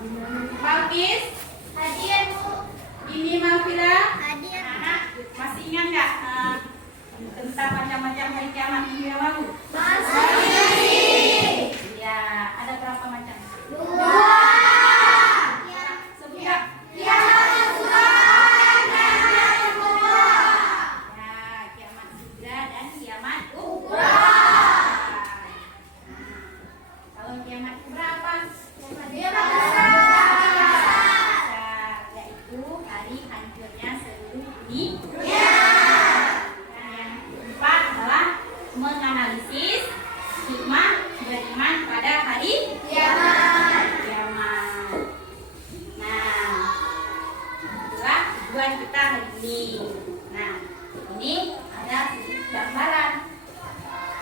Balkis? Hadir, Bu. Ini Malvira? Hadir. Anak, masih ingat nggak tentang macam-macam hari kiamat minggu yang lalu? Masih. Ya, ada berapa macam? 2. Sebutkan. Kiamat Surat dan kiamat kubra. Ya, kiamat sugra dan kiamat kubra. Kubra. Kalau kiamat kubra apa? Kiamat besar. Yaitu hari hancurnya seluruh dunia. Ya. Dan yang keempat adalah menganalisis hikmah beriman pada hari Kiamat. kiamat. Nah, itulah tujuan kita hari ini. Nah, ini ada sedikit gambaran.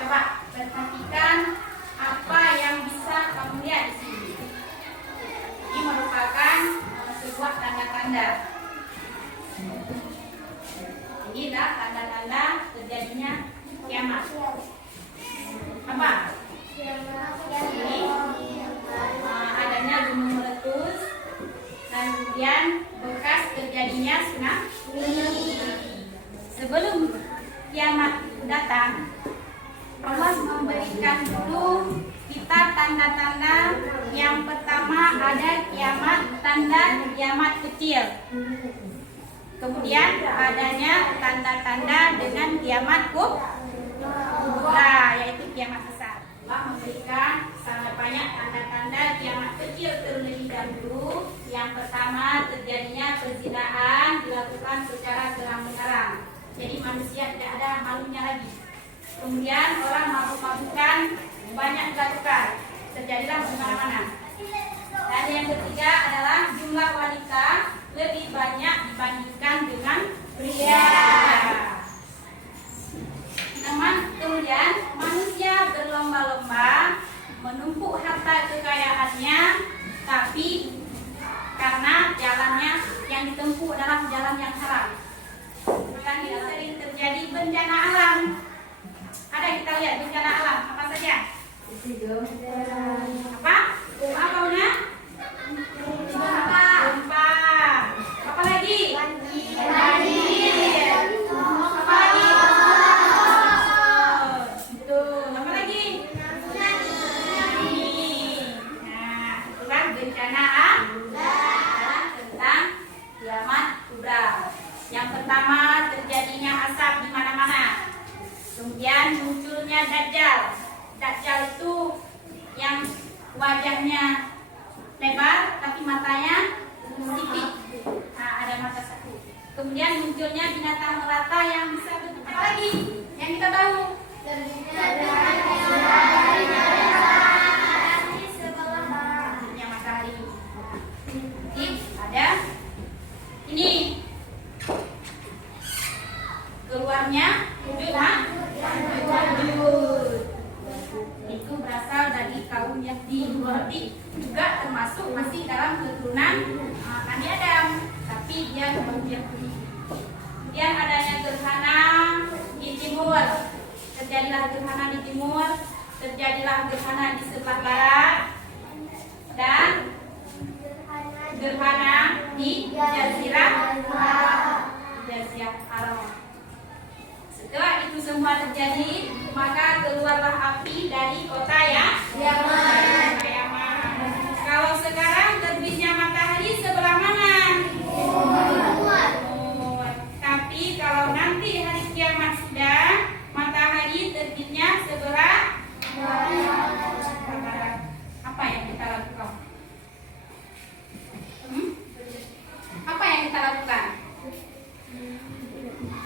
Coba perhatikan apa yang bisa kamu lihat di sini. Ini merupakan sebuah tanda-tanda. Inilah tanda-tanda terjadinya kiamat. Apa? Ini adanya gunung meletus dan kemudian bekas terjadinya tsunami. Sebelum kiamat datang, Allah memberikan dulu kita tanda-tanda. Yang pertama ada kiamat, tanda kiamat kecil. Kemudian adanya tanda-tanda dengan kiamat kubra, yaitu kiamat besar. Allah memberikan sangat banyak tanda-tanda kiamat kecil terlebih dahulu. Yang pertama terjadinya perzinahan dilakukan secara terang-benderang. Jadi manusia tidak ada malunya lagi. Kemudian orang mabuk-mabukan banyak dilakukan. Terjadilah di mana-mana. Dan yang ketiga adalah jumlah wanita lebih banyak dibandingkan dengan pria. Kemudian manusia berlomba-lomba menumpuk harta kekayaannya, tapi karena jalannya yang ditempuh adalah jalan yang haram. Dan ini sering terjadi bencana alam. Ada kita lihat bencana alam apa saja? Apa? Apa Una? Gempa. Apa lagi? Banjir. Apa lagi? Betul. Apa lagi? Tsunami. Nah, itulah bencana alam tentang kiamat kubra. Yang pertama terjadinya asap di mana-mana. Kemudian munculnya Dajjal. Dajjal itu yang wajahnya lebar tapi matanya sipit. Nah, ada mata satu. Kemudian munculnya binatang melata yang bisa bentuk apa lagi? Yang kita tahu. Bentuknya matahari. Jadi ada ini keluarnya wujud. Itu berasal dari kaum Yahudi. Berarti juga termasuk masih dalam keturunan Nabi Adam, tapi dia kaum Yahudi. Kemudian adanya gerhana di timur. Terjadilah gerhana di timur, terjadilah gerhana di sebelah barat, dan gerhana di Jazirah Arab. Setelah itu semua terjadi, maka keluarlah api dari kota Yaman. Kalau sekarang terbitnya matahari sebelah mana? Timur. Tapi kalau nanti hari kiamat sudah, matahari terbitnya sebelah barat. Apa yang kita lakukan? Apa yang kita lakukan?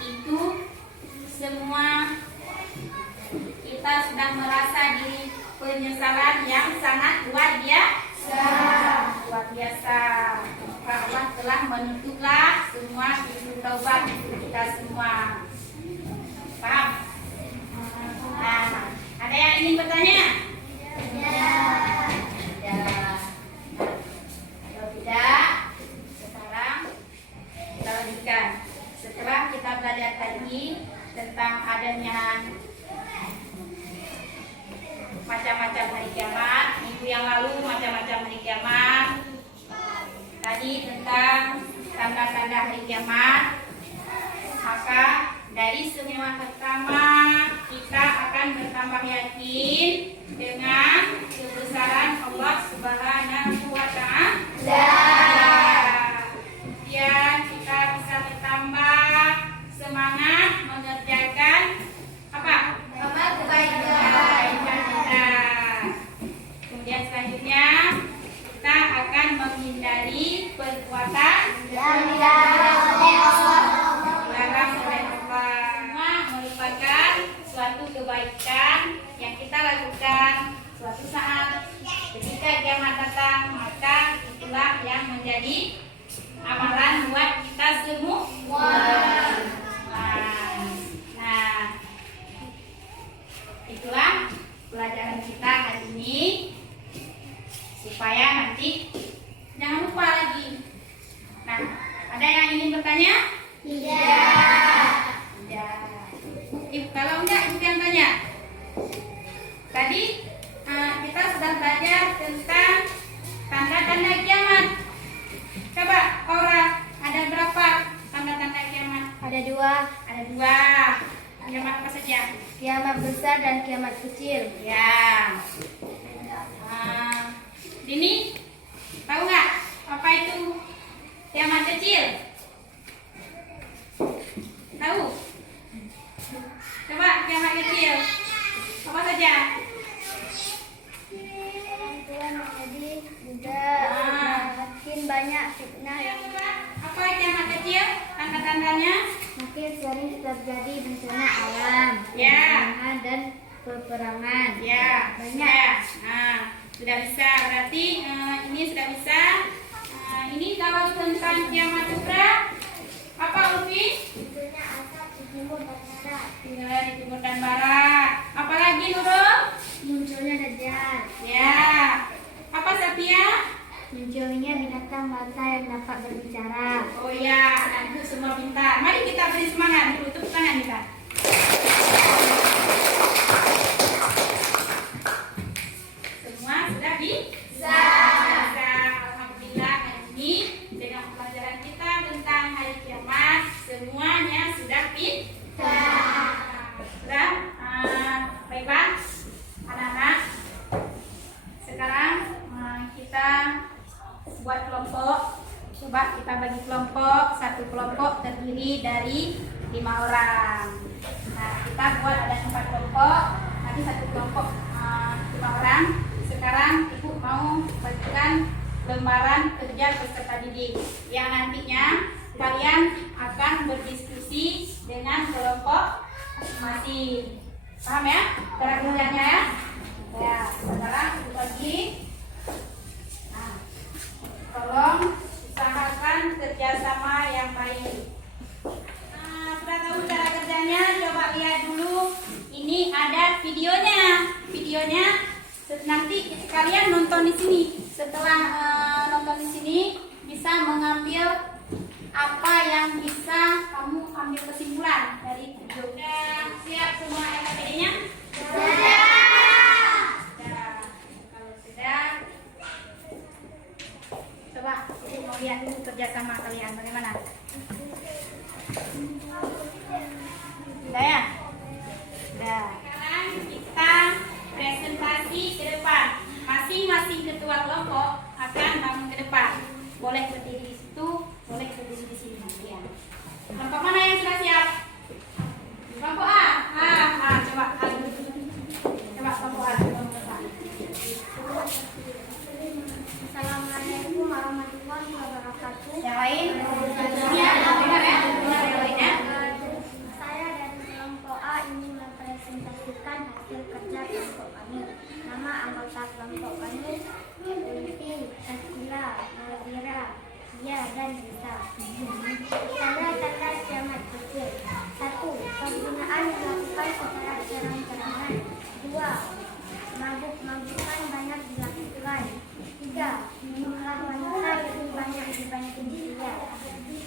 Itu semua kita sudah merasa diri penyesalan yang sangat luar biasa. Allah telah menutuplah semua pintu taubat kita semua. Paham? Nah, ada yang ingin bertanya? Ya. Kalau tidak, sekarang kita lanjutkan. Setelah kita belajar tadi tentang adanya macam-macam hari kiamat, minggu yang lalu macam-macam hari kiamat, tanda hari kiamat, maka dari semua pertama kita akan bertambah yakin dengan kebesaran Allah Subhanahu wa Ta'ala. Kemudian kita bisa bertambah semangat mengerjakan apa? Amal kebaikan. Kebaikan kita. Kemudian selanjutnya kita akan menghindari perbuatan Yang dilarang oleh Allah. dilarang oleh Allah. Semua merupakan suatu kebaikan yang kita lakukan suatu saat ketika kiamat datang, maka itulah yang menjadi amalan buat kita semua. Nah, itulah pelajaran kita hari ini, supaya nanti jangan lupa lagi. Nah, ada yang ingin bertanya? Tidak. Tidak. Ibu, kalau enggak, ibu yang tanya. Tadi kita sudah belajar tentang tanda-tanda kiamat. Coba, Aura, ada berapa tanda-tanda kiamat? Ada dua, Ada 2. Kiamat apa saja? kiamat besar dan kiamat kecil. Ya. Ini tahu nggak apa itu kiamat kecil? Tahu? Coba kiamat kecil. Apa saja? Tuhan jadi juga makin banyak fitnah Ayo yang coba. Apa kiamat kecil? Tanda-tandanya? makin sering terjadi bencana alam, Ya. bencana dan peperangan. Ya, Banyak. Nah, sudah bisa. Berarti ini sudah bisa. Ini kalau tentang kiamat kubra, apa Ufi? Tentunya asap di timur dan barat. Ya, di timur dan barat. Apalagi Nurul? Munculnya dajjal. Ya. Apa Sapia? Munculnya binatang melata yang dapat berbicara. Oh ya, anak ibu semua pintar. Mari kita beri semangat dulu, tepuk tangan kita. Semua sudah bisa. Alhamdulillah, hari ini dengan pelajaran kita tentang hari kiamat, semuanya sudah pintar. Sudah, baiklah, anak-anak. Sekarang kita buat kelompok. Coba kita bagi kelompok. Satu kelompok terdiri dari 5 orang. Nah, kita buat ada 4 kelompok. Nanti satu kelompok 5 orang. Sekarang ibu mau bagikan lembaran kerja peserta didik yang nantinya kalian akan berdiskusi dengan kelompok masing-masing. Paham ya cara kerjanya ya? Ya, sekarang ibu bagi. Nah, tolong usahakan kerjasama yang baik. Nah, sudah tahu cara kerjanya? Coba lihat dulu. Ini ada videonya. Videonya nanti kalian nonton di sini. Setelah nonton di sini, bisa mengambil apa yang bisa kamu ambil kesimpulan dari video. Sudah siap semua LKPD-nya? Sudah. Kalau sudah, coba ibu mau lihat dulu kerjasama kalian bagaimana. Sudah ya? Sudah. Sekarang kita presentasi ke depan. Masing-masing ketua kelompok akan bangun ke depan. Boleh berdiri di situ, boleh berdiri di sini. Ya. Kelompok mana yang sudah siap? Kelompok A. Coba A dulu. Coba kelompok A. Assalamualaikum warahmatullahi wabarakatuh. Yang lain? Ya, dengar ya. Dengar yang lainnya. Saya dari kelompok A ingin mempresentasikan hasil kerja kelompok kami. Nama anggota kelompok kami Ulfi, Tasila, Nazira, Ia, dan Rita. Tanda-tanda kiamat kecil. 1. Penggunaan dilakukan secara terang-terangan. 2. Mabuk-mabukan banyak dilakukan. 3. Jumlah wanita lebih banyak dibanding pria.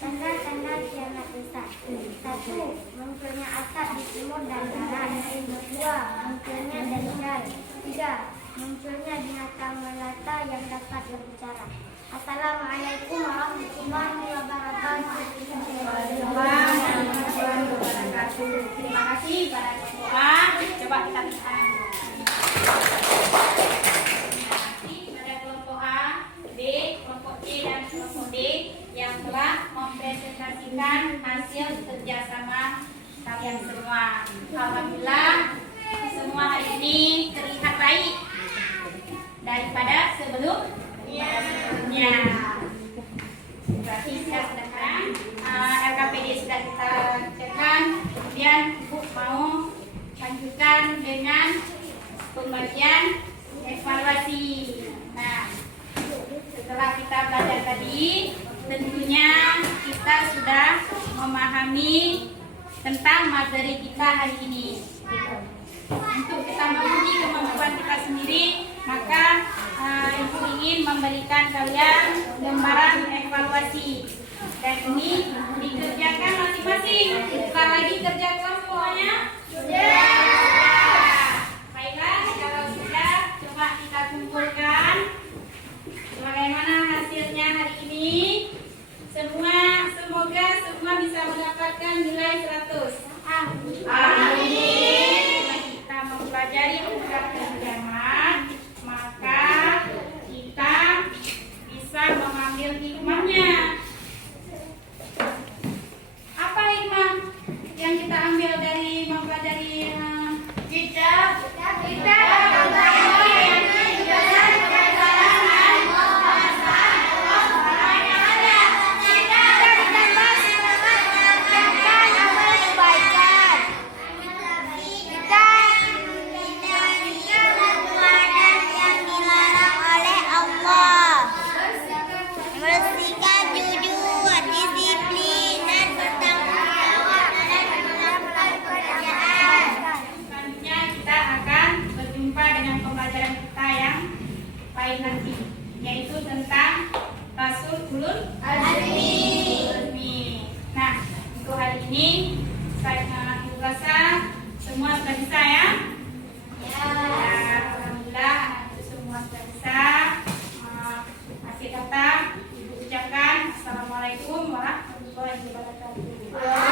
Tanda-tanda kiamat besar. 1. Munculnya asap di timur dan barat. 2. Munculnya dajjal. 3. Munculnya binatang melata yang dapat berbicara. Assalamualaikum warahmatullahi wabarakatuh. Terima kasih pada semua. Coba kita lihat. Terima kasih pada kelompok A, B, kelompok C dan kelompok D yang telah mempresentasikan hasil kerjasama kalian semua. Alhamdulillah semua hari ini terlihat baik daripada sebelumnya. Berarti sekarang LKPD sudah kita cekkan, kemudian Ibu mau lanjutkan dengan pembagian evaluasi. Nah, setelah kita belajar tadi, tentunya kita sudah memahami tentang materi kita hari ini. Untuk kita menguji kemampuan kita sendiri, maka Ibu ingin memberikan kalian lembaran evaluasi. Dan ini dikerjakan masing-masing. Bukan lagi kerja kelompoknya. Sudah. Baiklah, kalau sudah, coba kita kumpulkan bagaimana hasilnya hari ini. Semoga semua bisa mendapatkan nilai 100. Amin. Kita mempelajari ungkapan terjemahan, maka kita bisa mengambil hikmahnya. Apa hikmah yang kita ambil dari mempelajari kitab? Kita nanti, yaitu tentang Rasul Ulul Azmi. Nah, untuk hari ini saya Ibu rasa semua sudah bisa ya? Ya, alhamdulillah anak semua sudah bisa. Akhir kata Ibu ucapkan Assalamualaikum warahmatullahi wabarakatuh.